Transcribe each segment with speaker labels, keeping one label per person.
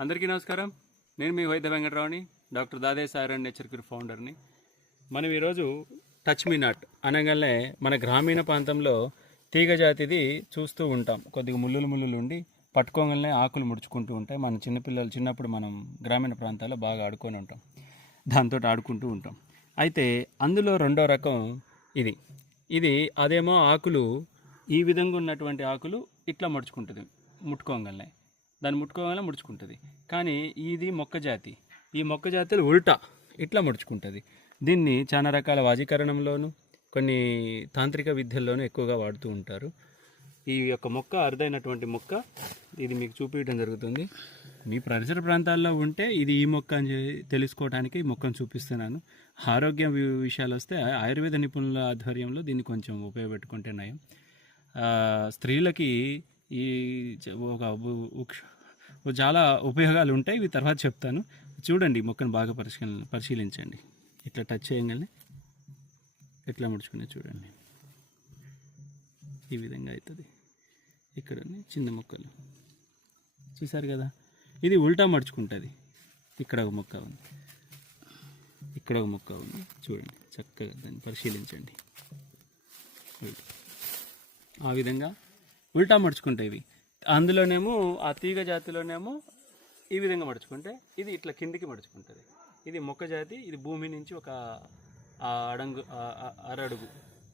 Speaker 1: అందరికీ నమస్కారం. నేను మీ వైద్య వెంకటరావుని డాక్టర్ దాదే సాయిరణ్ నేచర్ క్యూర్ ఫౌండర్ని. మనం ఈరోజు టచ్ మీ నాట్ అనగానే మన గ్రామీణ ప్రాంతంలో తీగ జాతిది చూస్తూ ఉంటాం. కొద్దిగా ముళ్ళులు ముళ్ళులు ఉండి పట్టుకోగలనే ఆకులు ముడుచుకుంటూ ఉంటాయి. మన చిన్నపిల్లలు చిన్నప్పుడు మనం గ్రామీణ ప్రాంతాల్లో బాగా ఆడుకొని ఉంటాం. దాంతో ఆడుకుంటూ ఉంటాం. అయితే అందులో రెండో రకం ఇది. ఇది అదేమో ఆకులు ఈ విధంగా ఉన్నటువంటి ఆకులు ఇట్లా ముడుచుకుంటుంది. ముట్టుకోగలనే దాన్ని ముట్టుకోగానే ముడుచుకుంటుంది. కానీ ఇది మొక్క జాతి. ఈ మొక్క జాతులు ఉల్టా ఇట్లా ముడుచుకుంటుంది. దీన్ని చాలా రకాల వాజీకరణంలోను కొన్ని తాంత్రిక విద్యల్లోనూ ఎక్కువగా వాడుతూ ఉంటారు. ఈ యొక్క మొక్క అరుదైనటువంటి మొక్క ఇది మీకు చూపించడం జరుగుతుంది. మీ పరిసర ప్రాంతాల్లో ఉంటే ఇది ఈ మొక్క అని తెలుసుకోవడానికి ఈ మొక్కను చూపిస్తున్నాను. ఆరోగ్య విషయాలు వస్తే ఆయుర్వేద నిపుణుల ఆధ్వర్యంలో దీన్ని కొంచెం ఉపయోగపెట్టుకుంటే నయం. స్త్రీలకి ఈ ఒక ఉక్ష- చాలా ఉపయోగాలు ఉంటాయి ఇవి తర్వాత చెప్తాను. చూడండి మొక్కను బాగా పరిశీలన పరిశీలించండి. ఇట్లా టచ్ చేయగానే ఎట్లా ముడుచుకునే చూడండి. ఈ విధంగా అవుతుంది ఇక్కడ చిన్న మొక్కలు. చూసారు కదా? ఇది ఉల్టా మడుచుకుంటుంది. ఇక్కడ ఒక మొక్క ఉంది. ఇక్కడ ఒక మొక్క ఉంది. చూడండి చక్కగా దాన్ని పరిశీలించండి. ఆ విధంగా ఉల్టా మడుచుకుంటాయి ఇవి. అందులోనేమో ఆ తీగ జాతిలోనేమో ఈ విధంగా మడుచుకుంటే ఇది ఇట్లా కిందికి మడుచుకుంటుంది. ఇది మొక్క జాతి ఇది భూమి నుంచి ఒక అడంగు అరడుగు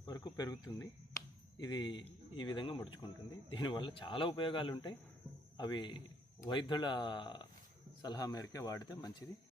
Speaker 1: వరకు పెరుగుతుంది. ఇది ఈ విధంగా ముడుచుకుంటుంది. దీనివల్ల చాలా ఉపయోగాలు ఉంటాయి అవి వైద్యుల సలహా మేరకే వాడితే మంచిది.